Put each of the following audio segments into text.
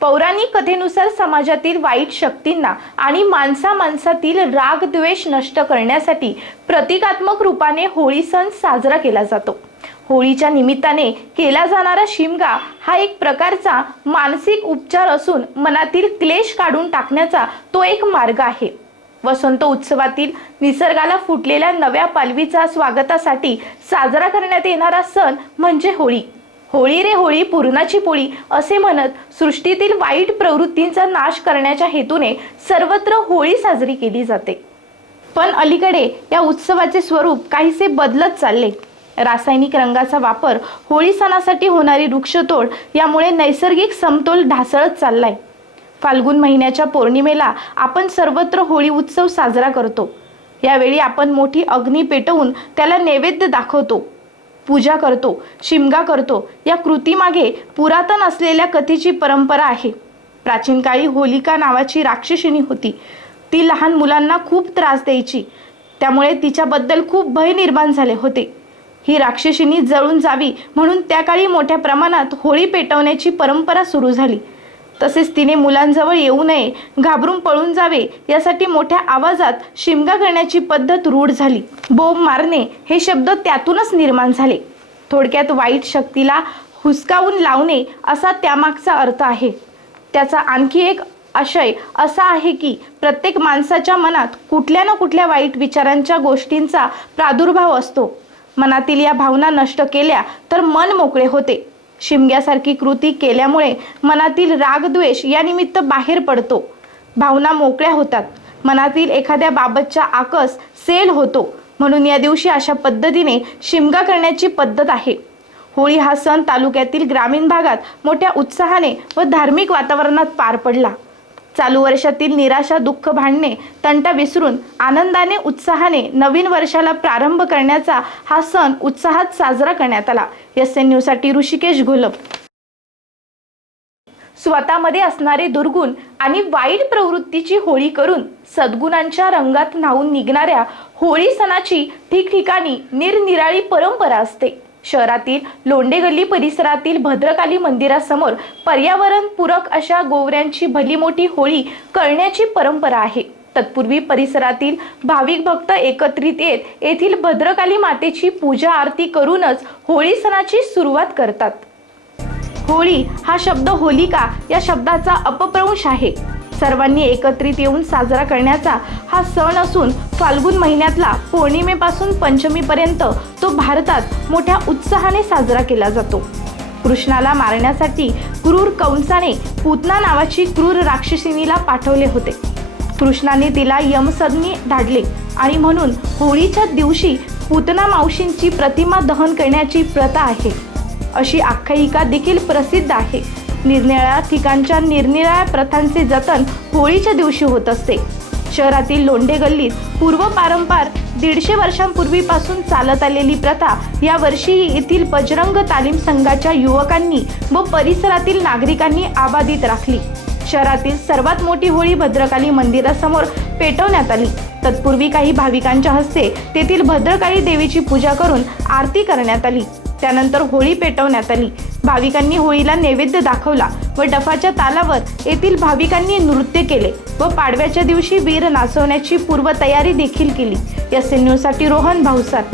पौराणिक कथेनुसार समाजातील वाईट शक्तींना आणि माणसा माणसातील राग द्वेष नष्ट करण्यासाठी प्रतिकात्मक रूपाने होळी सण साजरा केला जातो. होळीच्या निमित्ताने केला जाणारा शिमगा हा एक प्रकारचा मानसिक उपचार असून मनातील क्लेश काढून टाकण्याचा तो एक मार्ग आहे. वसंत उत्सवातील निसर्गाला फुटलेल्या नव्या पालवीचा स्वागतासाठी साजरा करण्यात येणारा सण म्हणजे होळी. होळी रे होळी पूर्णाची पोळी असे म्हणत सृष्टीतील वाईट प्रवृत्तींचा नाश करण्याच्या हेतूने सर्वत्र होळी साजरी केली जाते. पण अलीकडे या उत्सवाचे स्वरूप काहीसे बदलत चालले. रासायनिक रंगाचा वापर होळी सणासाठी होणारी वृक्षतोड यामुळे नैसर्गिक समतोल ढासळत चाललाय. फाल्गुन महिन्याच्या पौर्णिमेला आपण सर्वत्र होळी उत्सव साजरा करतो. यावेळी आपण मोठी अग्नी पेटवून त्याला नैवेद्य दाखवतो. पूजा करतो शिमगा करतो. या कृतीमागे पुरातन असलेल्या कथेची परंपरा आहे. प्राचीन काळी होलिका नावाची राक्षसिनी होती. ती लहान मुलांना खूप त्रास द्यायची. त्यामुळे तिच्याबद्दल खूप भय निर्माण झाले होते. ही राक्षसिनी जळून जावी म्हणून त्या काळी मोठ्या प्रमाणात होळी पेटवण्याची परंपरा सुरू झाली. तसेच तिने मुलांजवळ येऊ नये घाबरून पळून जावे यासाठी मोठ्या आवाजात शिमगा करण्याची पद्धत रूढ झाली. बोंब मारणे हे शब्द त्यातूनच निर्माण झाले. थोडक्यात वाईट शक्तीला हुसकावून लावणे असा त्यामागचा अर्थ आहे. त्याचा आणखी एक आशय असा आहे की प्रत्येक माणसाच्या मनात कुठल्या ना कुठल्या वाईट विचारांच्या गोष्टींचा प्रादुर्भाव असतो. मनातील या भावना नष्ट केल्या तर मन मोकळे होते. शिमग्यासारखी कृती केल्यामुळे मनातील रागद्वेष यानिमित्त बाहेर पडतो. भावना मोकळ्या होतात. मनातील एखाद्या बाबतचा आकस सेल होतो. म्हणून या दिवशी अशा पद्धतीने शिमगा करण्याची पद्धत आहे. होळी हा सण तालुक्यातील ग्रामीण भागात मोठ्या उत्साहाने व धार्मिक वातावरणात पार पडला. चालू वर्षातील निराशा दुःख भांडणे तंटा विसरून आनंदाने उत्साहाने नवीन वर्षाला प्रारंभ करण्याचा हा सण उत्साहात साजरा करण्यात आला. एस एन न्यूजसाठी ऋषिकेश घोलप. स्वतःमध्ये असणारे दुर्गुण आणि वाईट प्रवृत्तीची होळी करून सद्गुणांच्या रंगात न्हावून निघणाऱ्या होळी सणाची ठिकठिकाणी निरनिराळी परंपरा असते. शहरातील लोंडेगल्ली परिसरातील भद्रकाली मंदिरासमोर पर्यावरणपूरक अशा गोवऱ्यांची भली मोठी होळी करण्याची परंपरा आहे. तत्पूर्वी परिसरातील भाविक भक्त एकत्रित येत येथील भद्रकाली मातेची पूजा आरती करूनच होळी सणाची सुरुवात करतात. होळी हा शब्द होलिका या शब्दाचा अपप्रंश आहे. सर्वांनी एकत्रित येऊन साजरा करण्याचा हा सण असून फाल्गुन महिन्यातला पौर्णिमेपासून पंचमीपर्यंत तो भारतात मोठ्या उत्साहाने साजरा केला जातो. कृष्णाला मारण्यासाठी क्रूर कंसाने पूतना नावाची क्रूर राक्षसिनीला पाठवले होते. कृष्णाने तिला यमसदनी धाडले आणि म्हणून होळीच्या दिवशी पूतना मावशींची प्रतिमा दहन करण्याची प्रथा आहे. अशी आख्यायिका देखील प्रसिद्ध आहे. निरनिराळ्या ठिकाणच्या निरनिराळ्या प्रथांचे जतन होळीच्या दिवशी होत असते. शहरातील लोंढे गल्लीत पूर्व पारंपार दीडशे वर्षांपूर्वीपासून चालत आलेली प्रथा या वर्षीही येथील बजरंग तालीम संघाच्या युवकांनी व परिसरातील नागरिकांनी आबादित राखली. शहरातील सर्वात मोठी होळी भद्रकाली मंदिरासमोर पेटवण्यात आली. तत्पूर्वी काही भाविकांच्या हस्ते तेथील भद्रकाली देवीची पूजा करून आरती करण्यात आली. त्यानंतर होळी पेटवण्यात आली. भाविकांनी होळीला नैवेद्य दाखवला व डफाच्या तालावर येथील भाविकांनी नृत्य केले व पाडव्याच्या दिवशी वीर नाचवण्याची पूर्वतयारी देखील केली. एस एन न्यूजसाठी रोहन भाऊसार.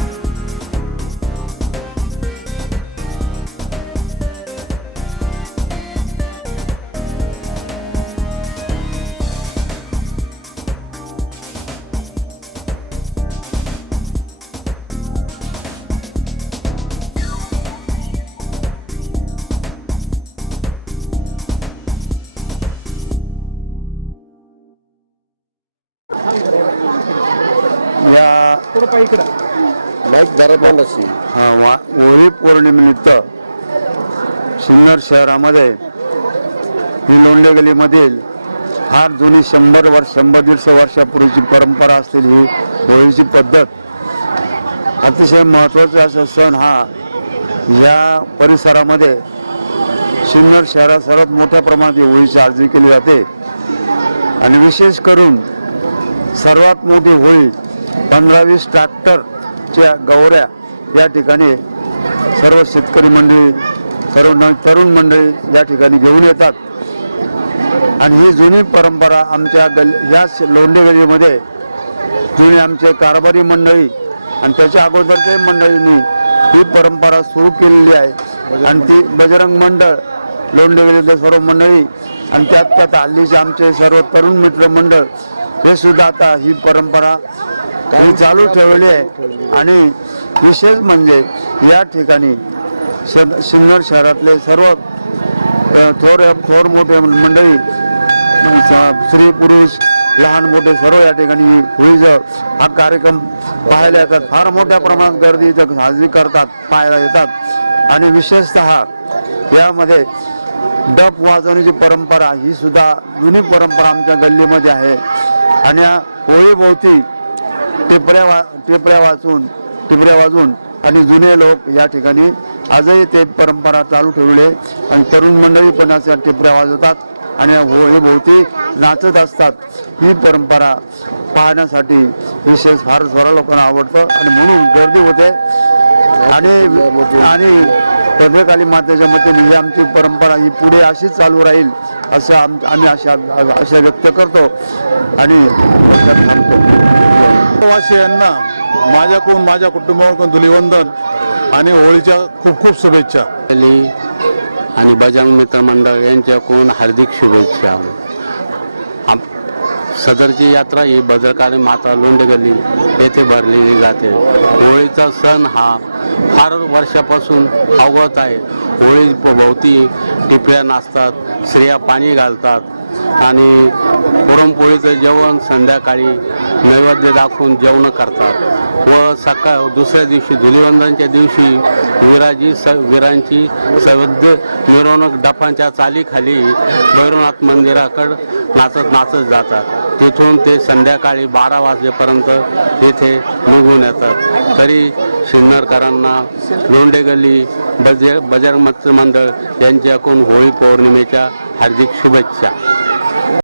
या थोडं पाय इकडं. माईक तोंडाशी. हा, वा होळी पौर्णिमेनिमित्त सिन्नर शहरामध्ये ही लोंढे गलीमधील फार जुनी शंभर वर्ष शंभर दीडशे वर्षापूर्वीची परंपरा असलेली ही होळीची पद्धत अतिशय महत्त्वाचा असा सण हा या परिसरामध्ये सिन्नर शहरात सर्वात मोठ्या प्रमाणात ही होळीची आरती केली जाते. आणि विशेष करून सर्वात मोठी होळी पंधरा वीस ट्रॅक्टरच्या गौऱ्या या ठिकाणी सर्व शेतकरी मंडळी सर्व तरुण मंडळी या ठिकाणी घेऊन येतात. आणि ही जुनी परंपरा आमच्या गल ह्या श- लोंढे गल्लीमध्ये जुने आमचे कारभारी मंडळी आणि त्याच्या अगोदरच्या मंडळींनी ही परंपरा सुरू केलेली आहे. आणि ती बजरंग मंडळ लोंढे गलीतले सर्व मंडळी आणि त्यात त्यात हल्लीचे आमचे सर्व तरुण मित्र मंडळ हे सुद्धा आता ही परंपरा ही चालू ठेवलेली आहे. आणि विशेष म्हणजे या ठिकाणी श सिन्नर शहरातले सर्व थोर थोर मोठे मंडळी स्त्री पुरुष लहान मोठे सर्व या ठिकाणी होळीचं हा कार्यक्रम पाहायला येतात. फार मोठ्या प्रमाणात गर्दी इथं साजरी करतात पाहायला येतात. आणि विशेषतः यामध्ये डप वाजवण्याची परंपरा ही सुद्धा जुनी परंपरा आमच्या गल्लीमध्ये आहे. आणि या होळीभोवती टिपऱ्या वा टिपऱ्या वाचून टिपऱ्या वाजून आणि जुने लोक या ठिकाणी आजही ते परंपरा चालू ठेवले आणि तरुण मंडळी पण अशा टिपऱ्या वाजवतात आणि होळीभोवती नाचत असतात. ही परंपरा पाहण्यासाठी विशेष फार स्वरा लोकांना आवडतं आणि म्हणून गर्दी होते. आणि आणि भद्रकाली मातेच्या मतेने ही आमची परंपरा ही पुढे अशीच चालू राहील असं आम आम्ही अशा अशा व्यक्त करतो आणि थांबतो. वासियांना माझ्याकडून माझ्या कुटुंबाकडून धुलिवंदन आणि होळीच्या खूप खूप शुभेच्छा. आणि बजरंग मित्र मंडळ यांच्याकडून हार्दिक शुभेच्छा. आम सदरची यात्रा ही भद्रकाली माता लोंडेगल्ली येथे भरलेली जाते. होळीचा सण हा फार वर्षापासून अवगत आहे. होळी भोवती टिपऱ्या नाचतात स्त्रिया पाणी घालतात आणि पुरणपोळीचं जेवण संध्याकाळी नैवेद्य दाखवून जेवणं करतात. व सकाळ दुसऱ्या दिवशी धुलिवंदनच्या दिवशी विराजी स विरांची सवद्य मिरवणूक डफांच्या चालीखाली भैरवनाथ मंदिराकडं नाचत नाचत जातात. तिथून ते संध्याकाळी बारा वाजेपर्यंत तिथे निघून येतात. तरी सिन्नरकरांना लोंढे गल्ली बजे बजरंग मत्स्य मंडळ यांच्याकडून होळी पौर्णिमेच्या हार्दिक शुभेच्छा.